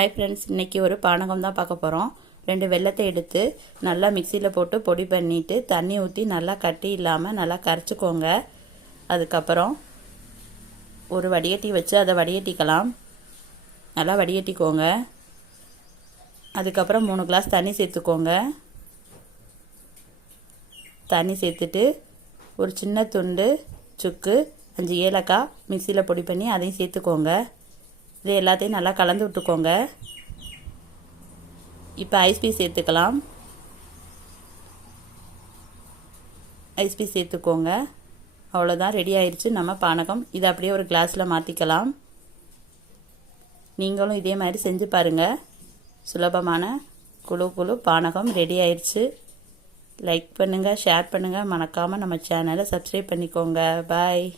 Hi friends, இன்றைக்கி ஒரு பானகம் தான் பார்க்க போகிறோம். 2 வெல்லத்தை எடுத்து நல்லா மிக்சியில் போட்டு பொடி பண்ணிவிட்டு தண்ணி ஊற்றி நல்லா கட்டி இல்லாமல் நல்லா கரைச்சிக்கோங்க. அதுக்கப்புறம் ஒரு வடிகட்டி வச்சு அதை வடிகட்டிக்கலாம். நல்லா வடிகட்டிக்கோங்க. அதுக்கப்புறம் 3 கிளாஸ் தண்ணி சேர்த்துக்கோங்க. தண்ணி சேர்த்துட்டு ஒரு சின்ன துண்டு சுக்கு, 5 ஏலக்காய் மிக்சியில் பொடி பண்ணி அதையும் சேர்த்துக்கோங்க. இது எல்லாத்தையும் நல்லா கலந்து விட்டுக்கோங்க. இப்போ ஐஸ் பீஸ் சேர்த்துக்கலாம். ஐஸ் பீஸ் சேர்த்துக்கோங்க. அவ்வளோதான், ரெடி ஆயிடுச்சு நம்ம பானகம். இதை அப்படியே ஒரு கிளாஸில் மாற்றிக்கலாம். நீங்களும் இதே மாதிரி செஞ்சு பாருங்கள். சுலபமான குழு பானகம் ரெடி ஆயிடுச்சு. லைக் பண்ணுங்கள், ஷேர் பண்ணுங்கள், மறக்காமல் நம்ம சேனலை சப்ஸ்கிரைப் பண்ணிக்கோங்க. பாய்.